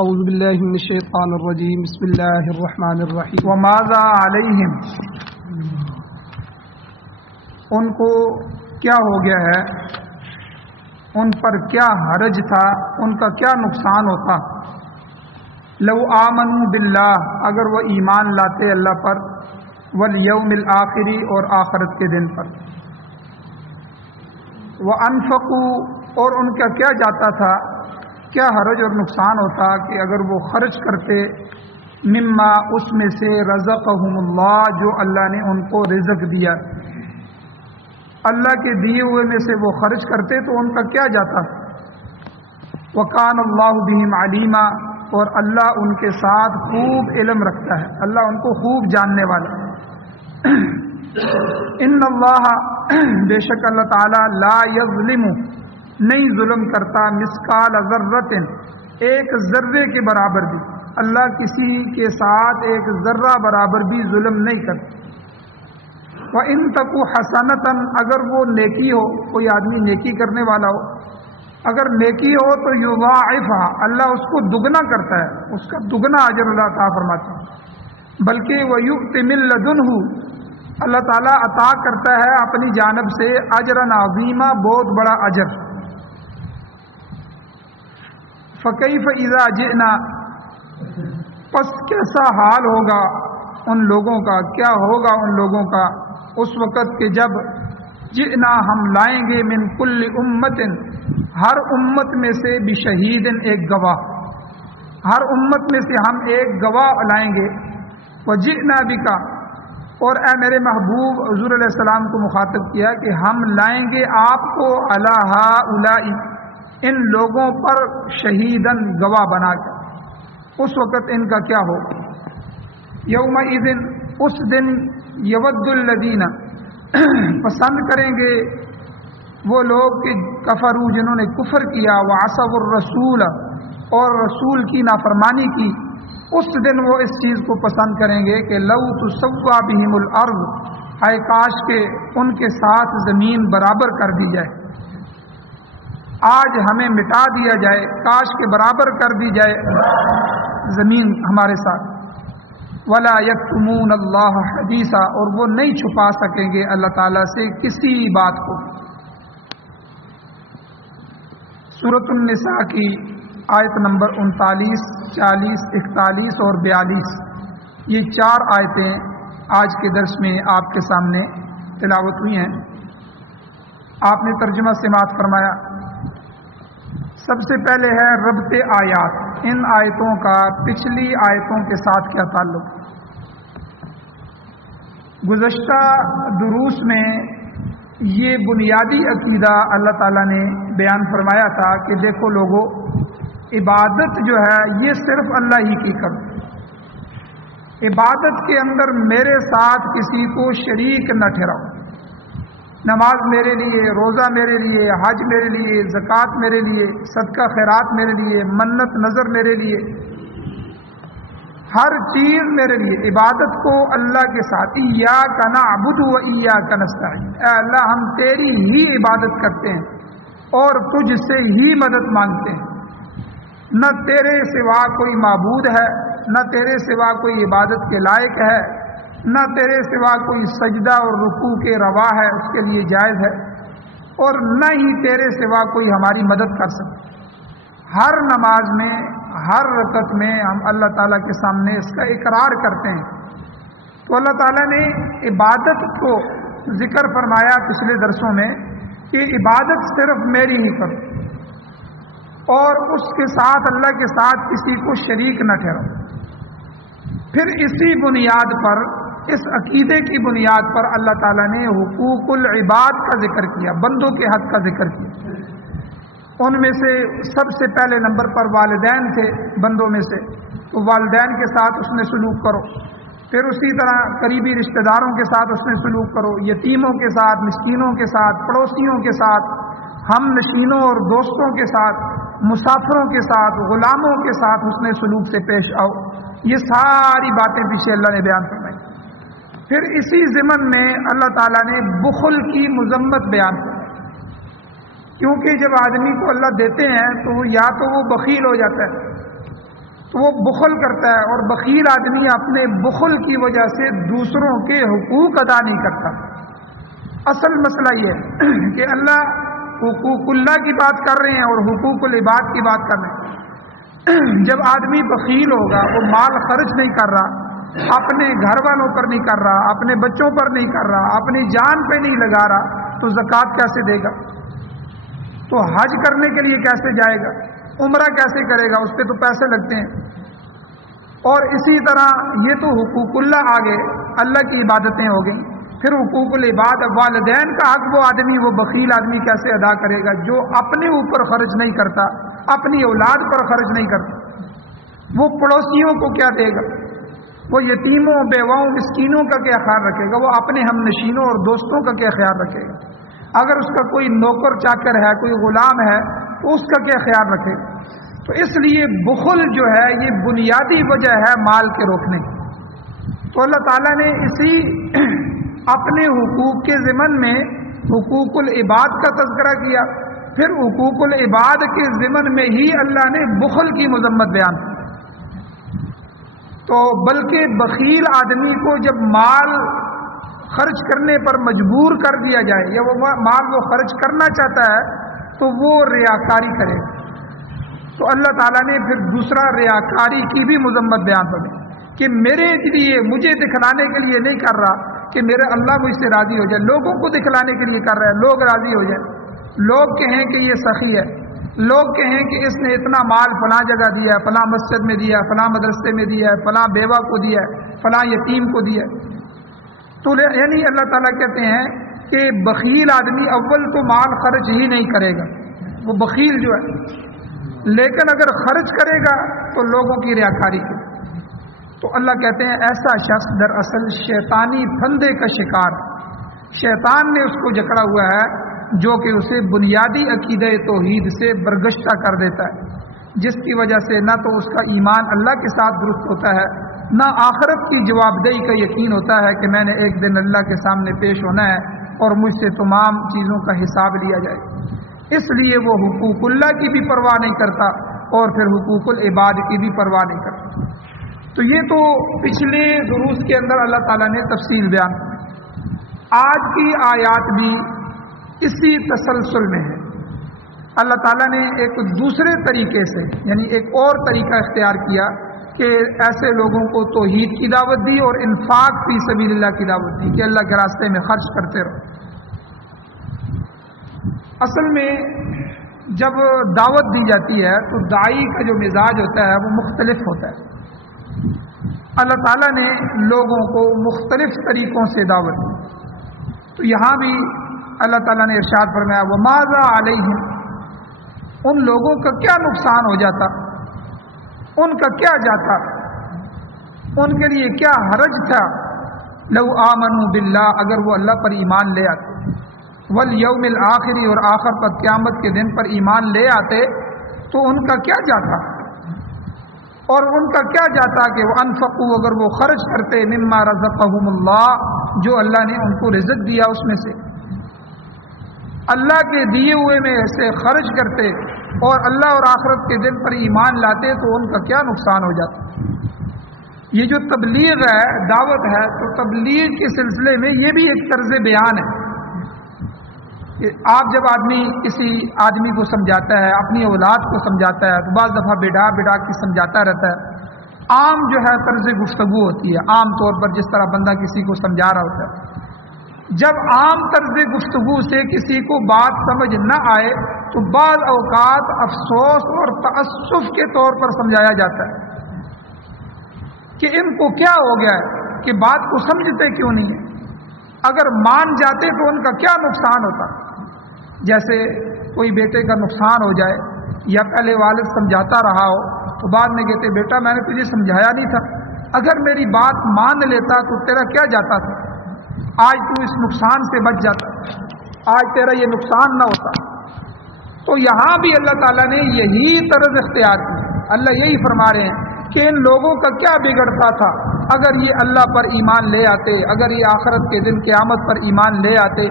اعوذ باللہ من الشیطان الرجیم بسم اللہ الرحمن الرحیم وماذا علیہم، ان کو کیا ہو گیا ہے، ان پر کیا حرج تھا، ان کا کیا نقصان ہوتا، لو آمنوا باللہ، اگر وہ ایمان لاتے اللہ پر، والیوم الآخری اور آخرت کے دن پر، وانفقوا اور ان کا کیا جاتا تھا، کیا حرج اور نقصان ہوتا کہ اگر وہ خرچ کرتے، مما اس میں سے رزقہم اللہ، جو اللہ نے ان کو رزق دیا، اللہ کے دیے ہوئے میں سے وہ خرچ کرتے تو ان کا کیا جاتا، وکان اللہ بہم علیما، اور اللہ ان کے ساتھ خوب علم رکھتا ہے، اللہ ان کو خوب جاننے والا ہے۔ ان اللہ، بے شک اللہ تعالی، لا یظلم، نہیں ظلم کرتا، مثقال ذرۃ، ایک ذرے کے برابر بھی، اللہ کسی کے ساتھ ایک ذرہ برابر بھی ظلم نہیں کرتا۔ وَإِن تَكُ حَسَنَةً، اگر وہ نیکی ہو، کوئی آدمی نیکی کرنے والا ہو، اگر نیکی ہو تو یضاعفها، اللہ اس کو دگنا کرتا ہے، اس کا دگنا اجر اللہ تعالیٰ فرماتا ہے، بلکہ وَيُؤْتِ مِن لَّدُنْهُ، اللہ تعالیٰ عطا کرتا ہے اپنی جانب سے اجرا عظیما، بہت بڑا اجر۔ فَكَيْفَ إِذَا جِئْنَا، پس کیسا حال ہوگا ان لوگوں کا، کیا ہوگا ان لوگوں کا اس وقت کہ جب جئنا، ہم لائیں گے، من کل امت، ہر امت میں سے، بشہید، ایک گواہ، ہر امت میں سے ہم ایک گواہ لائیں گے، وجئنا بک، اور اے میرے محبوب حضور علیہ السلام کو مخاطب کیا کہ ہم لائیں گے آپ کو، علی ہؤلاء، ان لوگوں پر، شہیدن، گواہ بنا کر، اس وقت ان کا کیا ہو، یومئذ، اس دن، یود الذین، پسند کریں گے وہ لوگ کہ کفروا، جنہوں نے کفر کیا، وعصوا الرسول، اور رسول کی نافرمانی کی، اس دن وہ اس چیز کو پسند کریں گے کہ لو تسوی بہم الارض، اے کاش کہ ان کے ساتھ زمین برابر کر دی جائے، آج ہمیں مٹا دیا جائے، کاش کے برابر کر دی جائے زمین ہمارے ساتھ، ولا یکتمون اللہ حدیثا، اور وہ نہیں چھپا سکیں گے اللہ تعالیٰ سے کسی بات کو۔ سورۃ النساء کی آیت نمبر 39، 40، 41 اور 42، یہ 4 آیتیں آج کے درس میں آپ کے سامنے تلاوت ہوئی ہیں۔ آپ نے ترجمہ سماعت فرمایا۔ سب سے پہلے ہے ربط آیات، ان آیتوں کا پچھلی آیتوں کے ساتھ کیا تعلق۔ گزشتہ دروس میں یہ بنیادی عقیدہ اللہ تعالیٰ نے بیان فرمایا تھا کہ دیکھو لوگو، عبادت جو ہے یہ صرف اللہ ہی کی کرو، عبادت کے اندر میرے ساتھ کسی کو شریک نہ ٹھہراؤ، نماز میرے لیے، روزہ میرے لیے، حج میرے لیے، زکوٰۃ میرے لیے، صدقہ خیرات میرے لیے، منت نظر میرے لیے، ہر چیز میرے لیے، عبادت کو اللہ کے ساتھ، ایاک نعبد و ایاک نستعین، اے اللہ ہم تیری ہی عبادت کرتے ہیں اور تجھ سے ہی مدد مانگتے ہیں، نہ تیرے سوا کوئی معبود ہے، نہ تیرے سوا کوئی عبادت کے لائق ہے، نہ تیرے سوا کوئی سجدہ اور رکوع کے روا ہے، اس کے لیے جائز ہے، اور نہ ہی تیرے سوا کوئی ہماری مدد کر سکے۔ ہر نماز میں، ہر رکعت میں ہم اللہ تعالیٰ کے سامنے اس کا اقرار کرتے ہیں۔ تو اللہ تعالیٰ نے عبادت کو ذکر فرمایا پچھلے درسوں میں کہ عبادت صرف میری ہی کرو، اور اس کے ساتھ، اللہ کے ساتھ کسی کو شریک نہ ٹھہراؤ۔ پھر اسی بنیاد پر، اس عقیدے کی بنیاد پر اللہ تعالیٰ نے حقوق العباد کا ذکر کیا، بندوں کے حق کا ذکر کیا۔ ان میں سے سب سے پہلے نمبر پر والدین تھے بندوں میں سے، تو والدین کے ساتھ اس میں سلوک کرو، پھر اسی طرح قریبی رشتہ داروں کے ساتھ اس میں سلوک کرو، یتیموں کے ساتھ، مسکینوں کے ساتھ، پڑوسیوں کے ساتھ، ہم نشینوں اور دوستوں کے ساتھ، مسافروں کے ساتھ، غلاموں کے ساتھ حسن سلوک سے پیش آؤ۔ یہ ساری باتیں پیچھے اللہ نے بیان فرمائی۔ پھر اسی ضمن میں اللہ تعالیٰ نے بخل کی مذمت بیان فرمائی، کیونکہ جب آدمی کو اللہ دیتے ہیں تو یا تو وہ بخیل ہو جاتا ہے، تو وہ بخل کرتا ہے، اور بخیل آدمی اپنے بخل کی وجہ سے دوسروں کے حقوق ادا نہیں کرتا۔ اصل مسئلہ یہ ہے کہ اللہ حقوق اللہ کی بات کر رہے ہیں اور حقوق العباد کی بات کر رہے ہیں۔ جب آدمی بخیل ہوگا، وہ مال خرچ نہیں کر رہا، اپنے گھر والوں پر نہیں کر رہا، اپنے بچوں پر نہیں کر رہا، اپنی جان پہ نہیں لگا رہا، تو زکوٰۃ کیسے دے گا؟ تو حج کرنے کے لیے کیسے جائے گا؟ عمرہ کیسے کرے گا؟ اس پہ تو پیسے لگتے ہیں۔ اور اسی طرح یہ تو حقوق اللہ آ گئے، اللہ کی عبادتیں ہو گئیں۔ پھر حقوق العباد، والدین کا حق وہ آدمی، وہ بخیل آدمی کیسے ادا کرے گا جو اپنے اوپر خرچ نہیں کرتا، اپنی اولاد پر خرچ نہیں کرتا؟ وہ پڑوسیوں کو کیا دے گا؟ وہ یتیموں، بیواؤں، مسکینوں کا کیا خیال رکھے گا؟ وہ اپنے ہم نشینوں اور دوستوں کا کیا خیال رکھے گا؟ اگر اس کا کوئی نوکر چاکر ہے، کوئی غلام ہے، تو اس کا کیا خیال رکھے گا؟ تو اس لیے بخل جو ہے یہ بنیادی وجہ ہے مال کے روکنے کی۔ تو اللہ تعالیٰ نے اسی اپنے حقوق کے ضمن میں حقوق العباد کا تذکرہ کیا، پھر حقوق العباد کے ضمن میں ہی اللہ نے بخل کی مذمت بیان کی۔ تو بلکہ بخیل آدمی کو جب مال خرچ کرنے پر مجبور کر دیا جائے، یا وہ مال وہ خرچ کرنا چاہتا ہے، تو وہ ریاکاری کرے، تو اللہ تعالیٰ نے پھر دوسرا ریاکاری کی بھی مذمت بیان کر دی کہ میرے لیے، مجھے دکھلانے کے لیے نہیں کر رہا کہ میرے اللہ مجھ سے راضی ہو جائے، لوگوں کو دکھلانے کے لیے کر رہا ہے، لوگ راضی ہو جائیں، لوگ کہیں کہ یہ سخی ہے، لوگ کہیں کہ اس نے اتنا مال فلاں جگہ دیا ہے، فلاں مسجد میں دیا ہے، فلاں مدرسے میں دیا ہے، فلاں بیوہ کو دیا ہے، فلاں یتیم کو دیا ہے۔ تو یعنی اللہ تعالیٰ کہتے ہیں کہ بخیل آدمی اول تو مال خرچ ہی نہیں کرے گا، وہ بخیل جو ہے، لیکن اگر خرچ کرے گا تو لوگوں کی ریاکاری کی۔ تو اللہ کہتے ہیں ایسا شخص دراصل شیطانی پھندے کا شکار، شیطان نے اس کو جکڑا ہوا ہے جو کہ اسے بنیادی عقیدہ توحید سے برگشتہ کر دیتا ہے، جس کی وجہ سے نہ تو اس کا ایمان اللہ کے ساتھ درست ہوتا ہے، نہ آخرت کی جواب دہی کا یقین ہوتا ہے کہ میں نے ایک دن اللہ کے سامنے پیش ہونا ہے اور مجھ سے تمام چیزوں کا حساب لیا جائے۔ اس لیے وہ حقوق اللہ کی بھی پرواہ نہیں کرتا اور پھر حقوق العباد کی بھی پرواہ نہیں کرتا۔ تو یہ تو پچھلے دروس کے اندر اللہ تعالیٰ نے تفصیل بیان کی۔ آج کی آیات بھی اسی تسلسل میں ہے۔ اللہ تعالیٰ نے ایک دوسرے طریقے سے، یعنی ایک اور طریقہ اختیار کیا کہ ایسے لوگوں کو توحید کی دعوت دی اور انفاق فی سبیل اللہ کی دعوت دی کہ اللہ کے راستے میں خرچ کرتے رہو۔ اصل میں جب دعوت دی جاتی ہے تو داعی کا جو مزاج ہوتا ہے وہ مختلف ہوتا ہے۔ اللہ تعالیٰ نے لوگوں کو مختلف طریقوں سے دعوت دی، تو یہاں بھی اللہ تعالیٰ نے ارشاد فرمایا وَمَاذَا عَلَيْهِمْ، ان لوگوں کا کیا نقصان ہو جاتا، ان کا کیا جاتا، ان کے لیے کیا حرج تھا، لو آمنوا باللہ، اگر وہ اللہ پر ایمان لے آتے، والیوم الآخر، اور آخر پر قیامت کے دن پر ایمان لے آتے، تو ان کا کیا جاتا، اور ان کا کیا جاتا کہ وہ انفقوا، اگر وہ خرچ کرتے، مما رزقہم اللہ، جو اللہ نے ان کو رزق دیا اس میں سے، اللہ کے دیے ہوئے میں سے خرچ کرتے اور اللہ اور آخرت کے دن پر ایمان لاتے، تو ان کا کیا نقصان ہو جاتا۔ یہ جو تبلیغ ہے، دعوت ہے، تو تبلیغ کے سلسلے میں یہ بھی ایک طرز بیان ہے کہ آپ جب کسی آدمی کو سمجھاتا ہے، اپنی اولاد کو سمجھاتا ہے، تو بعض دفعہ بڑھا کے سمجھاتا رہتا ہے، عام جو ہے طرز گفتگو ہوتی ہے، عام طور پر جس طرح بندہ کسی کو سمجھا رہا ہوتا ہے۔ جب عام طرز گفتگو سے کسی کو بات سمجھ نہ آئے تو بعض اوقات افسوس اور تأسف کے طور پر سمجھایا جاتا ہے کہ ان کو کیا ہو گیا ہے کہ بات کو سمجھتے کیوں نہیں ہے، اگر مان جاتے تو ان کا کیا نقصان ہوتا۔ جیسے کوئی بیٹے کا نقصان ہو جائے، یا پہلے والد سمجھاتا رہا ہو تو بعد میں کہتے بیٹا میں نے تجھے سمجھایا نہیں تھا، اگر میری بات مان لیتا تو تیرا کیا جاتا تھا، آج تو اس نقصان سے بچ جاتا، آج تیرا یہ نقصان نہ ہوتا۔ تو یہاں بھی اللہ تعالیٰ نے یہی طرز اختیار کی، اللہ یہی فرما رہے ہیں کہ ان لوگوں کا کیا بگڑتا تھا اگر یہ اللہ پر ایمان لے آتے، اگر یہ آخرت کے دن قیامت پر ایمان لے آتے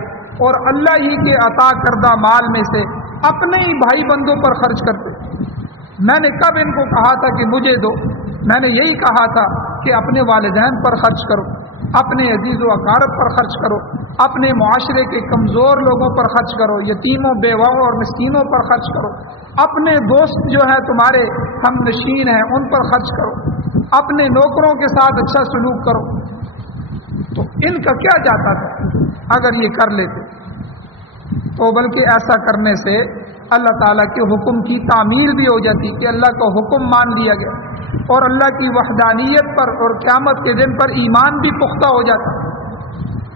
اور اللہ ہی کے عطا کردہ مال میں سے اپنے ہی بھائی بندوں پر خرچ کرتے، میں نے کب ان کو کہا تھا کہ مجھے دو؟ میں نے یہی کہا تھا کہ اپنے والدین پر خرچ کرو، اپنے عزیز و اقارب پر خرچ کرو، اپنے معاشرے کے کمزور لوگوں پر خرچ کرو، یتیموں بیواؤں اور مسکینوں پر خرچ کرو، اپنے دوست جو ہے تمہارے ہم نشین ہیں ان پر خرچ کرو، اپنے نوکروں کے ساتھ اچھا سلوک کرو۔ تو ان کا کیا جاتا تھا اگر یہ کر لیتے؟ تو بلکہ ایسا کرنے سے اللہ تعالیٰ کے حکم کی تعمیل بھی ہو جاتی کہ اللہ کا حکم مان لیا گیا، اور اللہ کی وحدانیت پر اور قیامت کے دن پر ایمان بھی پختہ ہو جاتا۔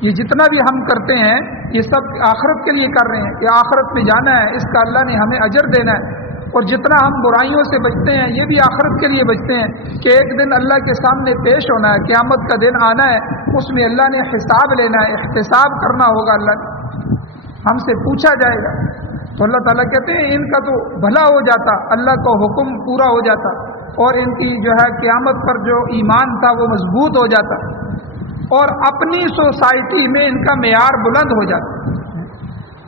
یہ جتنا بھی ہم کرتے ہیں یہ سب آخرت کے لیے کر رہے ہیں، یہ آخرت میں جانا ہے، اس کا اللہ نے ہمیں اجر دینا ہے۔ اور جتنا ہم برائیوں سے بچتے ہیں یہ بھی آخرت کے لیے بچتے ہیں کہ ایک دن اللہ کے سامنے پیش ہونا ہے، قیامت کا دن آنا ہے، اس میں اللہ نے حساب لینا ہے، احتساب کرنا ہوگا، اللہ نے ہم سے پوچھا جائے گا۔ تو اللہ تعالیٰ کہتے ہیں ان کا تو بھلا ہو جاتا، اللہ کا حکم پورا ہو جاتا، اور ان کی جو ہے قیامت پر جو ایمان تھا وہ مضبوط ہو جاتا، اور اپنی سوسائٹی میں ان کا معیار بلند ہو جاتا۔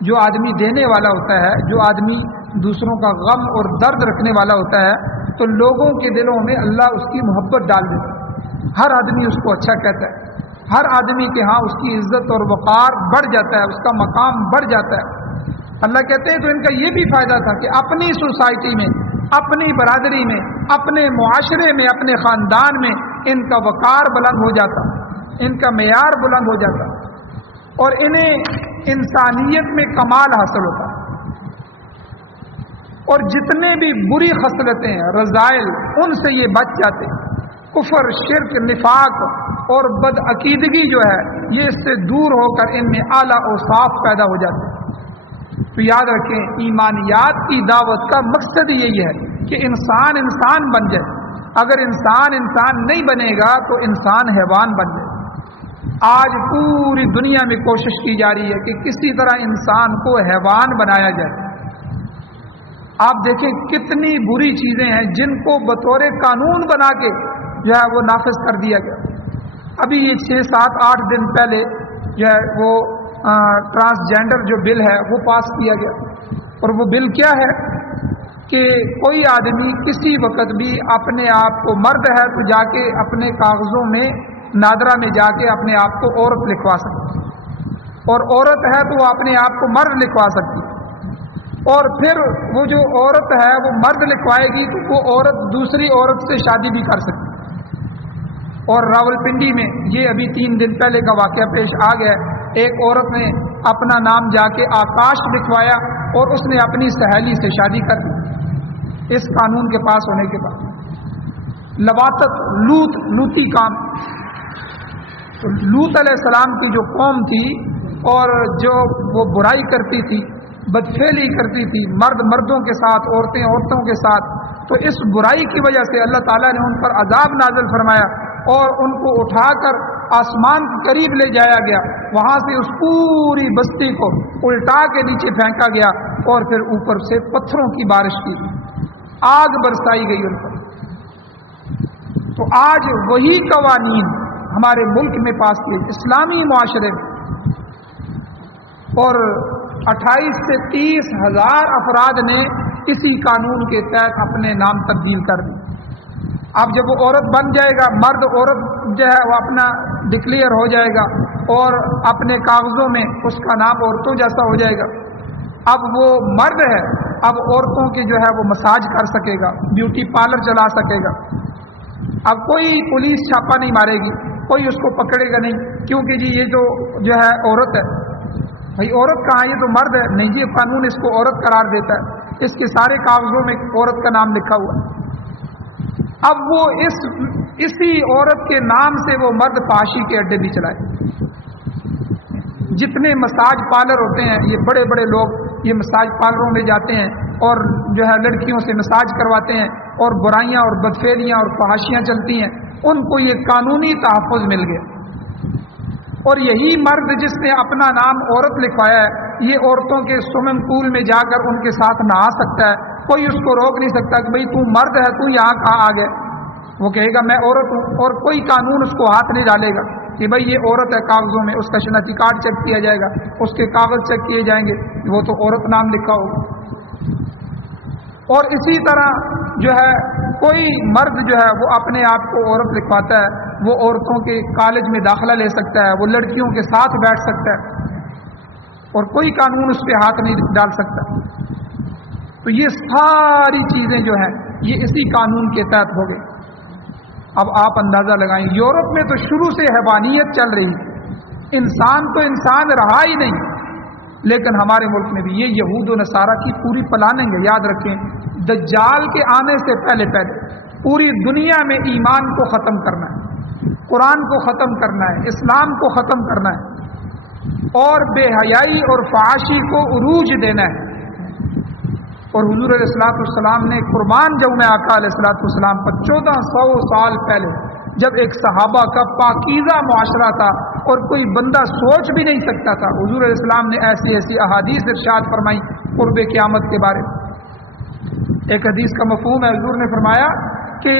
جو آدمی دینے والا ہوتا ہے، جو آدمی دوسروں کا غم اور درد رکھنے والا ہوتا ہے، تو لوگوں کے دلوں میں اللہ اس کی محبت ڈال دیتا ہے، ہر آدمی اس کو اچھا کہتا ہے، ہر آدمی کے ہاں اس کی عزت اور وقار بڑھ جاتا ہے، اس کا مقام بڑھ جاتا ہے۔ اللہ کہتے ہیں تو ان کا یہ بھی فائدہ تھا کہ اپنی سوسائٹی میں، اپنی برادری میں، اپنے معاشرے میں، اپنے خاندان میں ان کا وقار بلند ہو جاتا، ان کا معیار بلند ہو جاتا، اور انہیں انسانیت میں کمال حاصل ہوتا، اور جتنے بھی بری خصلتیں رذائل ان سے یہ بچ جاتے۔ کفر، شرک، نفاق اور بدعقیدگی جو ہے یہ اس سے دور ہو کر ان میں اعلیٰ اوصاف پیدا ہو جاتے ہیں۔ تو یاد رکھیں ایمانیات کی دعوت کا مقصد یہی ہے کہ انسان انسان بن جائے۔ اگر انسان انسان نہیں بنے گا تو انسان حیوان بن جائے۔ آج پوری دنیا میں کوشش کی جا رہی ہے کہ کسی طرح انسان کو حیوان بنایا جائے۔ آپ دیکھیں کتنی بری چیزیں ہیں جن کو بطور قانون بنا کے جو ہے وہ نافذ کر دیا گیا۔ ابھی یہ 6 7 8 دن پہلے جو ہے وہ ٹرانسجینڈر جو بل ہے وہ پاس کیا گیا، اور وہ بل کیا ہے کہ کوئی آدمی کسی وقت بھی اپنے آپ کو مرد ہے تو جا کے اپنے کاغذوں میں نادرا میں جا کے اپنے آپ کو عورت لکھوا سکتی، اور عورت ہے تو وہ اپنے آپ کو مرد لکھوا سکتی، اور پھر وہ جو عورت ہے وہ مرد لکھوائے گی تو وہ عورت دوسری عورت سے شادی بھی کر سکتی۔ اور راولپنڈی میں یہ ابھی 3 دن پہلے کا واقعہ پیش آ گیا، ایک عورت نے اپنا نام جا کے آکاش لکھوایا اور اس نے اپنی سہیلی سے شادی کر دی اس قانون کے پاس ہونے کے بعد۔ لواطت، لوتی کام، تو لوط علیہ السلام کی جو قوم تھی اور جو وہ برائی کرتی تھی، بدفعلی کرتی تھی، مرد مردوں کے ساتھ، عورتیں عورتوں کے ساتھ، تو اس برائی کی وجہ سے اللہ تعالیٰ نے ان پر عذاب نازل فرمایا اور ان کو اٹھا کر آسمان کے قریب لے جایا گیا، وہاں سے اس پوری بستی کو الٹا کے نیچے پھینکا گیا، اور پھر اوپر سے پتھروں کی بارش کی، آگ برسائی گئی ان پر۔ تو آج وہی قوانین ہمارے ملک میں پاس کیے اسلامی معاشرے میں، اور 28 سے 30 ہزار افراد نے اسی قانون کے تحت اپنے نام تبدیل کر دی۔ اب جب وہ عورت بن جائے گا، مرد عورت جو ہے وہ اپنا ڈکلیئر ہو جائے گا اور اپنے کاغذوں میں اس کا نام عورتوں جیسا ہو جائے گا۔ اب وہ مرد ہے، اب عورتوں کی جو ہے وہ مساج کر سکے گا، بیوٹی پارلر چلا سکے گا۔ اب کوئی پولیس چھاپا نہیں مارے گی، کوئی اس کو پکڑے گا نہیں، کیونکہ جی یہ جو ہے عورت ہے، بھائی عورت کہاں، یہ تو مرد ہے، نہیں یہ قانون اس کو عورت قرار دیتا ہے، اس کے سارے کاغذوں میں عورت کا نام لکھا ہوا ہے۔ اب وہ اسی عورت کے نام سے وہ مرد فحاشی کے اڈے بھی چلائے۔ جتنے مساج پارلر ہوتے ہیں، یہ بڑے بڑے لوگ یہ مساج پارلروں میں جاتے ہیں اور جو ہے لڑکیوں سے مساج کرواتے ہیں، اور برائیاں اور بدفعلیاں اور فحاشیاں چلتی ہیں، ان کو یہ قانونی تحفظ مل گیا۔ اور یہی مرد جس نے اپنا نام عورت لکھوایا ہے، یہ عورتوں کے سوئمنگ پول میں جا کر ان کے ساتھ نہا سکتا ہے، کوئی اس کو روک نہیں سکتا کہ بھئی تو مرد ہے، تو یہاں کہاں آ گئے، وہ کہے گا میں عورت ہوں، اور کوئی قانون اس کو ہاتھ نہیں ڈالے گا کہ بھئی یہ عورت ہے، کاغذوں میں اس کا شناختی کارڈ چیک کیا جائے گا، اس کے کاغذ چیک کیے جائیں گے، وہ تو عورت نام لکھا ہوگا۔ اور اسی طرح جو ہے کوئی مرد جو ہے وہ اپنے آپ کو عورت لکھواتا ہے، وہ عورتوں کے کالج میں داخلہ لے سکتا ہے، وہ لڑکیوں کے ساتھ بیٹھ سکتا ہے اور کوئی قانون اس پہ ہاتھ نہیں ڈال سکتا. تو یہ ساری چیزیں جو ہیں یہ اسی قانون کے تحت ہو گئی. اب آپ اندازہ لگائیں، یورپ میں تو شروع سے حیوانیت چل رہی ہے، انسان تو انسان رہا ہی نہیں، لیکن ہمارے ملک میں بھی یہ یہود و نصارہ کی پوری پلاننگ ہے. یاد رکھیں، دجال کے آنے سے پہلے پوری دنیا میں ایمان کو ختم کرنا ہے، قرآن کو ختم کرنا ہے، اسلام کو ختم کرنا ہے اور بے حیائی اور فحاشی کو عروج دینا ہے. اور حضور علیہ السلام نے قربان جوم آقا علیہ السلام پر 1400 سال پہلے جب ایک صحابہ کا پاکیزہ معاشرہ تھا اور کوئی بندہ سوچ بھی نہیں سکتا تھا، حضور علیہ السلام نے ایسی ایسی احادیث ارشاد فرمائی قرب قیامت کے بارے میں. ایک حدیث کا مفہوم ہے، حضور نے فرمایا کہ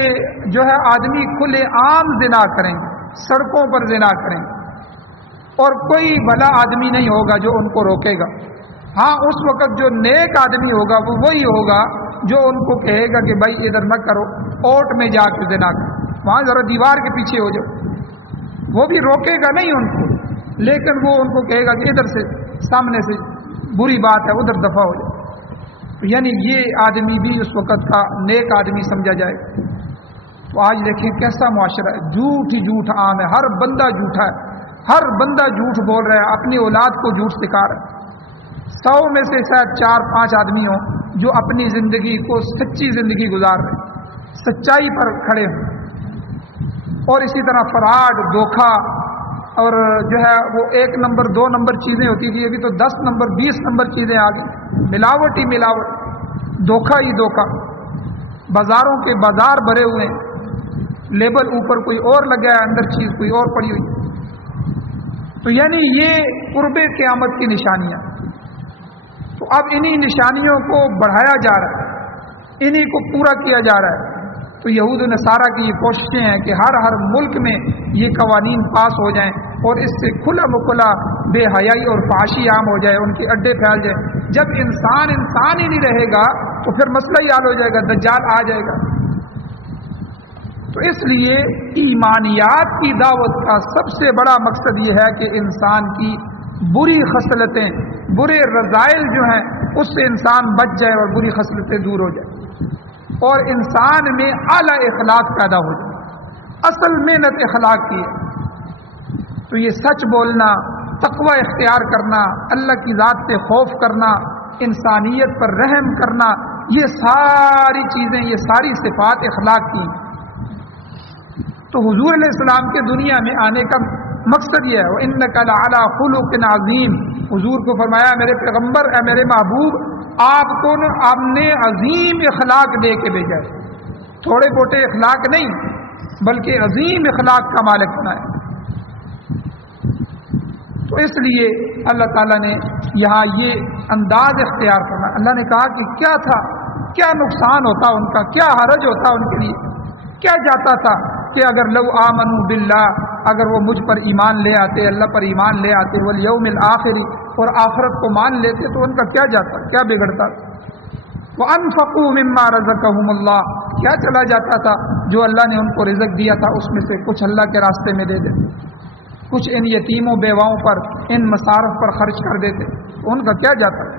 جو ہے آدمی کھلے عام زنا کریں، سڑکوں پر زنا کریں، اور کوئی بھلا آدمی نہیں ہوگا جو ان کو روکے گا. ہاں اس وقت جو نیک آدمی ہوگا وہ وہی ہوگا جو ان کو کہے گا کہ بھائی ادھر نہ کرو، اوٹ میں جا کے زنا کرو، وہاں ذرا دیوار کے پیچھے ہو جاؤ. وہ بھی روکے گا نہیں ان کو، لیکن وہ ان کو کہے گا کہ ادھر سے سامنے سے بری بات ہے، ادھر دفع ہو جائے. یعنی یہ آدمی بھی اس وقت کا نیک آدمی سمجھا جائے. تو آج دیکھیں کیسا معاشرہ ہے، جھوٹ ہی جھوٹ عام ہے، ہر بندہ جھوٹا ہے، ہر بندہ جھوٹ بول رہا ہے، اپنی اولاد کو جھوٹ سکھا رہا ہے. 100 میں سے شاید 4-5 آدمی ہوں جو اپنی زندگی کو سچی زندگی گزار رہے ہیں، سچائی پر کھڑے ہوں. اور اسی طرح فراڈ، دھوکہ اور جو ہے وہ 1 نمبر 2 نمبر چیزیں ہوتی تھی، ابھی تو 10 نمبر 20 نمبر چیزیں آ گئی. ملاوٹ ہی ملاوٹ، دھوکہ ہی دھوکہ. بازاروں کے بازار بھرے ہوئے ہیں، لیبل اوپر کوئی اور لگا ہے، اندر چیز کوئی اور پڑی ہوئی. تو یعنی یہ قرب قیامت کی نشانیاں. تو اب انہی نشانیوں کو بڑھایا جا رہا ہے، انہی کو پورا کیا جا رہا ہے. تو یہود و نصارہ کی یہ کوششیں ہیں کہ ہر ملک میں یہ قوانین پاس ہو جائیں اور اس سے کھلا مکھلا بے حیائی اور فحاشی عام ہو جائے، ان کے اڈے پھیل جائیں. جب انسان ہی نہیں رہے گا تو پھر مسئلہ ہی حل ہو جائے گا، دجال آ جائے گا. تو اس لیے ایمانیات کی دعوت کا سب سے بڑا مقصد یہ ہے کہ انسان کی بری خصلتیں، برے رذائل جو ہیں اس سے انسان بچ جائے اور بری خصلتیں دور ہو جائے اور انسان میں اعلیٰ اخلاق پیدا ہو جائے. اصل محنت اخلاق کی ہے. تو یہ سچ بولنا، تقوی اختیار کرنا، اللہ کی ذات سے خوف کرنا، انسانیت پر رحم کرنا، یہ ساری چیزیں، یہ ساری صفات اخلاق کی. تو حضور علیہ السلام کے دنیا میں آنے کا مقصد یہ ہے، وَإِنَّكَ لَعَلَىٰ خُلُقٍ عَظِيمٍ. حضور کو فرمایا میرے پیغمبر، اے میرے محبوب، آپ کو آپ نے عظیم اخلاق دے کے بھیجا ہے، تھوڑے موٹے اخلاق نہیں بلکہ عظیم اخلاق کا مالک بنایا. تو اس لیے اللہ تعالیٰ نے یہاں یہ انداز اختیار کرنا. اللہ نے کہا کہ کیا تھا، کیا نقصان ہوتا ان کا، کیا حرج ہوتا ان کے لیے، کیا جاتا تھا کہ اگر لو آمنوا باللہ، اگر وہ مجھ پر ایمان لے آتے، اللہ پر ایمان لے آتے، والیوم الآخر، اور آخرت کو مان لیتے، تو ان کا کیا جاتا، کیا بگڑتا. وانفقوا مما رزقهم اللہ، کیا چلا جاتا تھا جو اللہ نے ان کو رزق دیا تھا اس میں سے کچھ اللہ کے راستے میں دے دیتے، کچھ ان یتیموں بیواؤں پر، ان مصارف پر خرچ کر دیتے، تو ان کا کیا جاتا.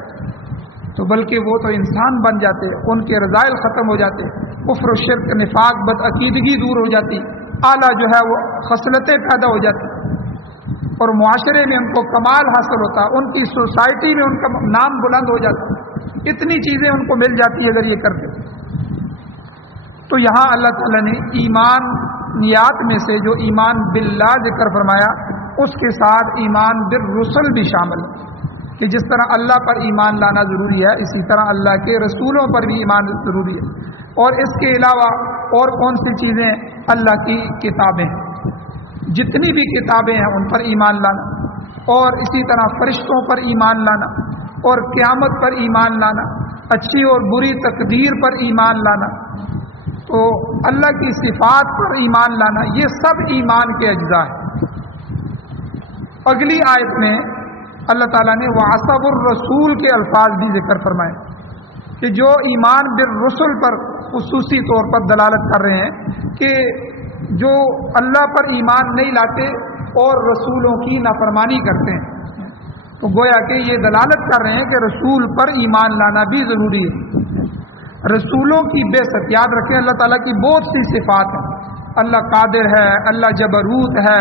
تو بلکہ وہ تو انسان بن جاتے، ان کے رذائل ختم ہو جاتے، کفر و شرک، نفاق، بدعقیدگی دور ہو جاتی، اعلیٰ جو ہے وہ خصلتیں پیدا ہو جاتی اور معاشرے میں ان کو کمال حاصل ہوتا، ان کی سوسائٹی میں ان کا نام بلند ہو جاتا. اتنی چیزیں ان کو مل جاتی اگر یہ کرتے. تو یہاں اللہ تعالیٰ نے ایمانیات میں سے جو ایمان باللہ ذکر فرمایا، اس کے ساتھ ایمان بالرسل بھی شامل ہے کہ جس طرح اللہ پر ایمان لانا ضروری ہے، اسی طرح اللہ کے رسولوں پر بھی ایمان ضروری ہے. اور اس کے علاوہ اور کون سی چیزیں؟ اللہ کی کتابیں، جتنی بھی کتابیں ہیں ان پر ایمان لانا، اور اسی طرح فرشتوں پر ایمان لانا، اور قیامت پر ایمان لانا، اچھی اور بری تقدیر پر ایمان لانا، تو اللہ کی صفات پر ایمان لانا، یہ سب ایمان کے اجزاء ہیں. اگلی آیت میں اللہ تعالیٰ نے وَعَصَبُ الرَّسُول کے الفاظ بھی ذکر فرمائے کہ جو ایمان بالرسل پر خصوصی طور پر دلالت کر رہے ہیں کہ جو اللہ پر ایمان نہیں لاتے اور رسولوں کی نافرمانی کرتے ہیں، تو گویا کہ یہ دلالت کر رہے ہیں کہ رسول پر ایمان لانا بھی ضروری ہے۔ رسولوں کی بے ست یاد رکھیں، اللہ تعالیٰ کی بہت سی صفات ہیں، اللہ قادر ہے، اللہ جبروت ہے،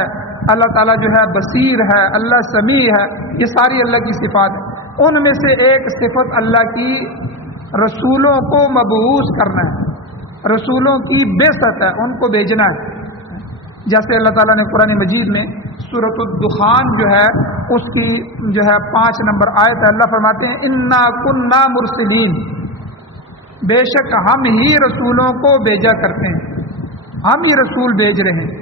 اللہ تعالیٰ جو ہے بصیر ہے، اللہ سمیع ہے، یہ ساری اللہ کی صفات ہیں۔ ان میں سے ایک صفت اللہ کی رسولوں کو مبعوث کرنا ہے، رسولوں کی بعثت ہے، ان کو بھیجنا ہے۔ جیسے اللہ تعالیٰ نے قرآن مجید میں سورۃ الدخان جو ہے اس کی جو ہے 5 نمبر آیت ہے، اللہ فرماتے ہیں انا کنا مرسلین، بے شک ہم ہی رسولوں کو بھیجا کرتے ہیں، ہم ہی رسول بھیج رہے ہیں۔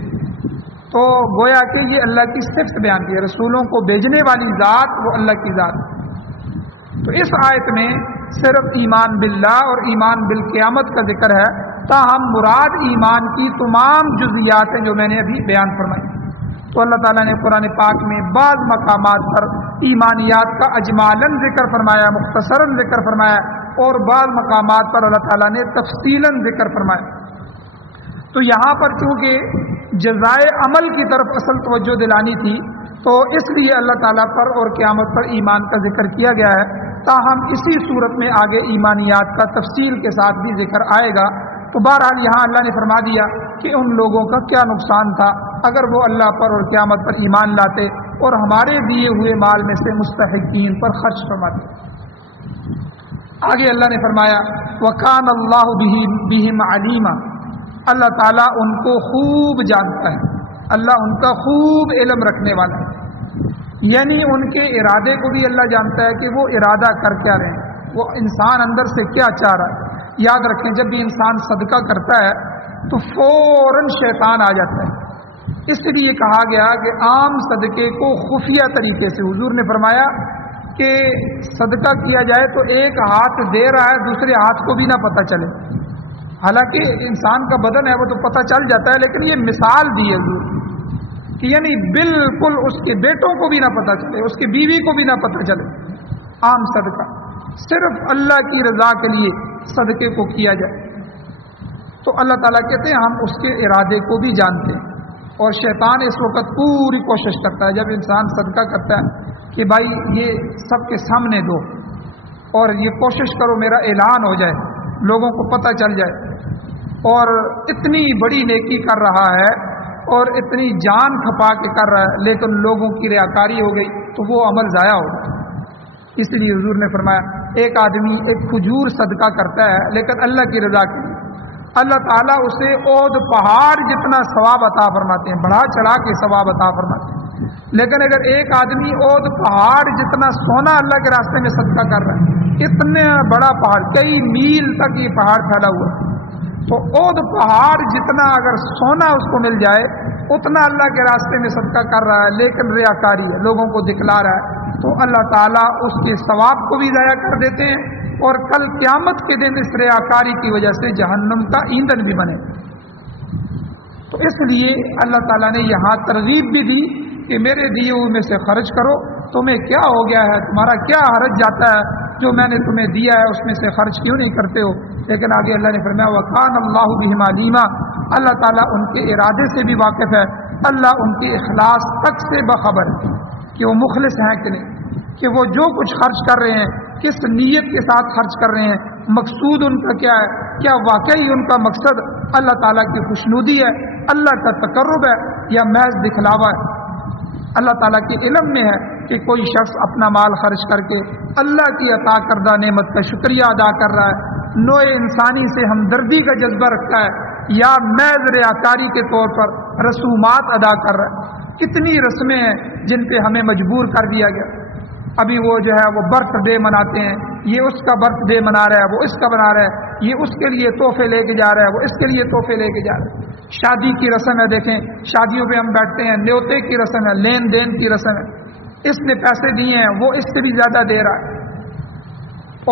تو گویا کہ یہ اللہ کی صفت بیان کی ہے، رسولوں کو بھیجنے والی ذات وہ اللہ کی ذات ہے۔ تو اس آیت میں صرف ایمان باللہ اور ایمان بالقیامت کا ذکر ہے، تاہم مراد ایمان کی تمام جزیات ہیں جو میں نے ابھی بیان فرمائی۔ تو اللہ تعالیٰ نے قرآن پاک میں بعض مقامات پر ایمانیات کا اجمالاً ذکر فرمایا، مختصراً ذکر فرمایا، اور بعض مقامات پر اللہ تعالیٰ نے تفصیلاً ذکر فرمایا۔ تو یہاں پر چونکہ جزائے عمل کی طرف اصل توجہ دلانی تھی، تو اس لیے اللہ تعالیٰ پر اور قیامت پر ایمان کا ذکر کیا گیا ہے، تاہم اسی صورت میں آگے ایمانیات کا تفصیل کے ساتھ بھی ذکر آئے گا۔ تو بہرحال یہاں اللہ نے فرما دیا کہ ان لوگوں کا کیا نقصان تھا اگر وہ اللہ پر اور قیامت پر ایمان لاتے اور ہمارے دیے ہوئے مال میں سے مستحقین پر خرچ فرماتے۔ آگے اللہ نے فرمایا وَكَانَ اللَّهُ بِهِمْ عَلِيمًا، اللہ تعالیٰ ان کو خوب جانتا ہے، اللہ ان کا خوب علم رکھنے والا ہے، یعنی ان کے ارادے کو بھی اللہ جانتا ہے کہ وہ ارادہ کر کیا رہے ہیں، وہ انسان اندر سے کیا چاہ رہا ہے۔ یاد رکھیں جب بھی انسان صدقہ کرتا ہے تو فوراً شیطان آ جاتا ہے، اس لیے کہا گیا کہ عام صدقے کو خفیہ طریقے سے، حضور نے فرمایا کہ صدقہ کیا جائے تو ایک ہاتھ دے رہا ہے دوسرے ہاتھ کو بھی نہ پتہ چلے، حالانکہ انسان کا بدن ہے وہ تو پتہ چل جاتا ہے، لیکن یہ مثال دی ہے حضور کہ یعنی بالکل اس کے بیٹوں کو بھی نہ پتہ چلے، اس کی بیوی کو بھی نہ پتہ چلے۔ عام صدقہ صرف اللہ کی رضا کے لیے صدقے کو کیا جائے، تو اللہ تعالیٰ کہتے ہیں ہم اس کے ارادے کو بھی جانتے ہیں، اور شیطان اس وقت پوری کوشش کرتا ہے جب انسان صدقہ کرتا ہے کہ بھائی یہ سب کے سامنے دو اور یہ کوشش کرو میرا اعلان ہو جائے، لوگوں کو پتہ چل جائے، اور اتنی بڑی نیکی کر رہا ہے اور اتنی جان کھپا کے کر رہا ہے لیکن لوگوں کی ریاکاری ہو گئی تو وہ عمل ضائع ہو گیا۔ اس لیے حضور نے فرمایا ایک آدمی ایک کھجور صدقہ کرتا ہے لیکن اللہ کی رضا کے لیے، اللہ تعالیٰ اسے عہد پہاڑ جتنا ثواب عطا فرماتے ہیں، بڑھا چڑھا کے ثواب عطا فرماتے ہیں۔ لیکن اگر ایک آدمی عہد پہاڑ جتنا سونا اللہ کے راستے میں صدقہ کر رہا ہے، اتنا بڑا پہاڑ، کئی میل تک یہ پہاڑ پھیلا ہوا ہے، تو عہد پہاڑ جتنا اگر سونا اس کو مل جائے اتنا اللہ کے راستے میں صدقہ کر رہا ہے لیکن ریاکاری ہے، لوگوں کو دکھلا رہا ہے، تو اللہ تعالیٰ اس کے ثواب کو بھی ضائع کر دیتے ہیں اور کل قیامت کے دن اس ریاکاری کی وجہ سے جہنم کا ایندھن بھی بنے۔ تو اس لیے اللہ تعالیٰ نے یہاں ترغیب بھی دی کہ میرے دیے ہوئے میں سے خرچ کرو، تمہیں کیا ہو گیا ہے، تمہارا کیا حرج جاتا ہے، جو میں نے تمہیں دیا ہے اس میں سے خرچ کیوں نہیں کرتے ہو۔ لیکن آگے اللہ نے فرمایا وَكَانَ اللَّهُ بِهِمْ عَلِيمًا، اللہ تعالیٰ ان کے ارادے سے بھی واقف ہے، اللہ ان کے اخلاص تک سے بخبر ہے کہ وہ مخلص ہیں کہ نہیں، کہ وہ جو کچھ خرچ کر رہے ہیں کس نیت کے ساتھ خرچ کر رہے ہیں، مقصود ان کا کیا ہے، کیا واقعی ان کا مقصد اللہ تعالیٰ کی خوشنودی ہے، اللہ کا تقرب ہے یا محض دکھلاوا ہے۔ اللہ تعالیٰ کے علم میں ہے کہ کوئی شخص اپنا مال خرچ کر کے اللہ کی عطا کردہ نعمت کا شکریہ ادا کر رہا ہے، نوع انسانی سے ہمدردی کا جذبہ رکھتا ہے، یا محض ریاکاری کے طور پر رسومات ادا کر رہا ہے۔ کتنی رسمیں ہیں جن پہ ہمیں مجبور کر دیا گیا، ابھی وہ جو ہے وہ برتھ ڈے مناتے ہیں، یہ اس کا برتھ ڈے منا رہا ہے، وہ اس کا بنا رہا ہے، یہ اس کے لیے تحفے لے کے جا رہا ہے، وہ اس کے لیے تحفے لے کے جا رہا ہے۔ شادی کی رسم ہے، دیکھیں شادیوں پہ ہم بیٹھتے ہیں، نیوتے کی رسم ہے، لین دین کی رسم ہے، اس نے پیسے دیے ہیں وہ اس سے بھی زیادہ دے رہا ہے۔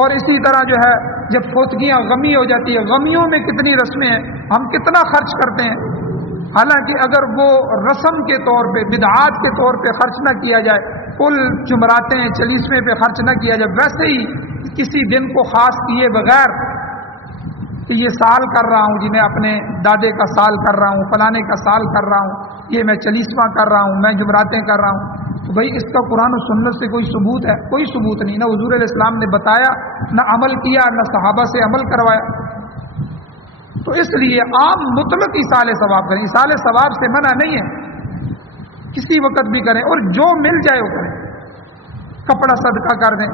اور اسی طرح جو ہے جب فوتگیاں غمی ہو جاتی ہے، غمیوں میں کتنی رسمیں ہیں، ہم کتنا خرچ کرتے ہیں، حالانکہ اگر وہ رسم کے طور پہ بدعات کے طور پہ خرچ نہ کیا جائے، کل جمعراتیں چلیسویں پہ خرچ نہ کیا جائے، ویسے ہی کسی دن کو خاص کیے بغیر کہ یہ سال کر رہا ہوں جی، میں اپنے دادے کا سال کر رہا ہوں، فلانے کا سال کر رہا ہوں، یہ میں چلیسواں کر رہا ہوں، میں جمعراتیں کر رہا ہوں، تو بھائی اس کا قرآن و سنت سے کوئی ثبوت ہے؟ کوئی ثبوت نہیں، نہ حضور علیہ السلام نے بتایا، نہ عمل کیا، نہ صحابہ سے عمل کروایا۔ تو اس لیے عام مطلق ایصال ثواب کریں، ایصال ثواب سے منع نہیں ہے، کسی وقت بھی کریں، اور جو مل جائے وہ کریں۔ کپڑا صدقہ کر دیں،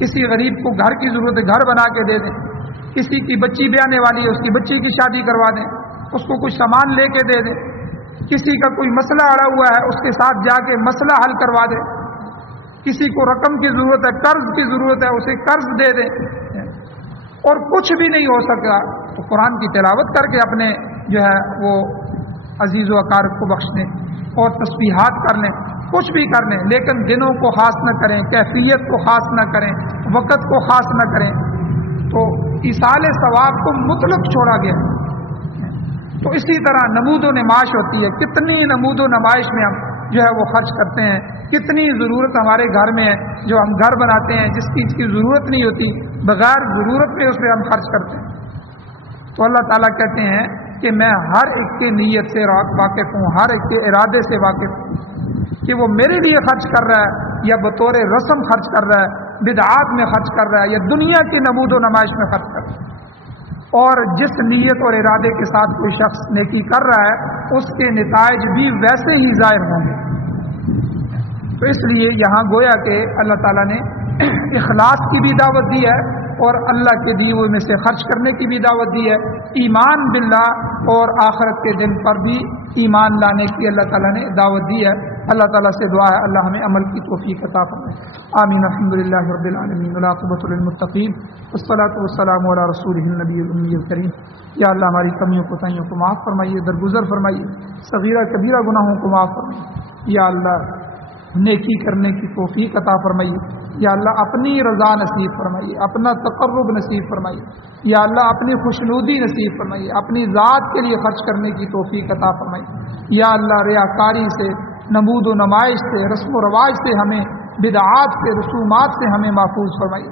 کسی غریب کو گھر کی ضرورت ہے گھر بنا کے دے دیں، کسی کی بچی بیانے والی ہے اس کی بچی کی شادی کروا دیں، اس کو کچھ سامان لے کے دے دیں، کسی کا کوئی مسئلہ اڑا ہوا ہے اس کے ساتھ جا کے مسئلہ حل کروا دیں، کسی کو رقم کی ضرورت ہے، قرض کی ضرورت ہے، اسے قرض دے دیں، اور کچھ بھی نہیں ہو سکا تو قرآن کی تلاوت کر کے اپنے جو ہے وہ عزیز و اقارب کو بخش دیں، اور تسبیحات کر لیں، کچھ بھی کر لیں، لیکن دنوں کو خاص نہ کریں، کیفیت کو خاص نہ کریں، وقت کو خاص نہ کریں، تو ایصال ثواب کو مطلق چھوڑا گیا ہے۔ تو اسی طرح نمود و نمائش ہوتی ہے، کتنی نمود و نمائش میں ہم جو ہے وہ خرچ کرتے ہیں، کتنی ضرورت ہمارے گھر میں ہے جو ہم گھر بناتے ہیں جس چیز کی ضرورت نہیں ہوتی، بغیر ضرورت میں اس پہ ہم خرچ کرتے ہیں۔ تو اللہ تعالیٰ کہتے ہیں کہ میں ہر ایک کی نیت سے واقف ہوں، ہر ایک کے ارادے سے واقف ہوں، کہ وہ میرے لیے خرچ کر رہا ہے یا بطور رسم خرچ کر رہا ہے، بدعات میں خرچ کر رہا ہے، یا دنیا کی نمود و نمائش میں خرچ کر رہا ہے۔ اور جس نیت اور ارادے کے ساتھ کوئی شخص نیکی کر رہا ہے اس کے نتائج بھی ویسے ہی ظاہر ہوں گے۔ تو اس لیے یہاں گویا کہ اللہ تعالیٰ نے اخلاص کی بھی دعوت دی ہے، اور اللہ کے دیے ہوئے میں سے خرچ کرنے کی بھی دعوت دی ہے، ایمان باللہ اور آخرت کے دن پر بھی ایمان لانے کی اللہ تعالیٰ نے دعوت دی ہے۔ اللہ تعالیٰ سے دعا ہے اللہ ہمیں عمل کی توفیق عطا فرمائے، آمین۔ الحمدللہ رب العالمین والعاقبۃ للمتقین والصلاۃ والسلام علی رسولہ النبی الأمی الکریم۔ یا اللہ ہماری کمیوں کوتاہیوں کو معاف فرمائیے، درگزر فرمائیے، صغیرہ کبیرہ گناہوں کو معاف فرمائیے، یا اللہ نیکی کرنے کی توفیق عطا فرمائیے، یا اللہ اپنی رضا نصیب فرمائیے، اپنا تقرب نصیب فرمائیے، یا اللہ اپنی خوشنودی نصیب فرمائیے، اپنی ذات کے لیے خرچ کرنے کی توفیق عطا فرمائیے، یا اللہ ریاکاری سے، نمود و نمائش سے، رسم و رواج سے، ہمیں بدعات سے، رسومات سے ہمیں محفوظ فرمائیے،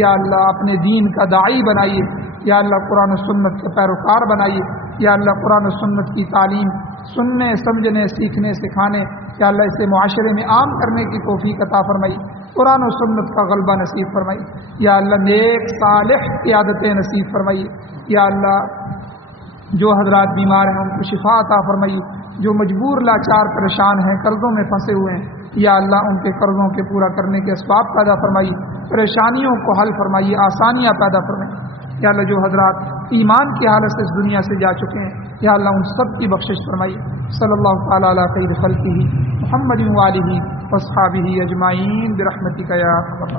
یا اللہ اپنے دین کا داعی بنائیے، یا اللہ قرآن و سنت کے پیروکار بنائیے، یا اللہ قرآن و سنت کی تعلیم سننے، سمجھنے، سیکھنے، سکھانے، یا اللہ اسے معاشرے میں عام کرنے کی توفیق عطا فرمائی، قرآن و سنت کا غلبہ نصیب فرمائی، یا اللہ نیک صالح قیادتیں نصیب فرمائی، یا اللہ جو حضرات بیمار ہیں ان کو شفا عطا فرمائی، جو مجبور لاچار پریشان ہیں، قرضوں میں پھنسے ہوئے ہیں، یا اللہ ان کے قرضوں کے پورا کرنے کے اسباب پیدا فرمائی، پریشانیوں کو حل فرمائیے، آسانیاں پیدا فرمائیے، یا اللہ جو حضرات ایمان کی حالت سے اس دنیا سے جا چکے ہیں، یا اللہ ان سب کی بخشش فرمائیے۔ صلی اللہ تعالی علی خیر خلقہ محمد وآلہ واصحابہ اجمعین برحمتک یا ارحم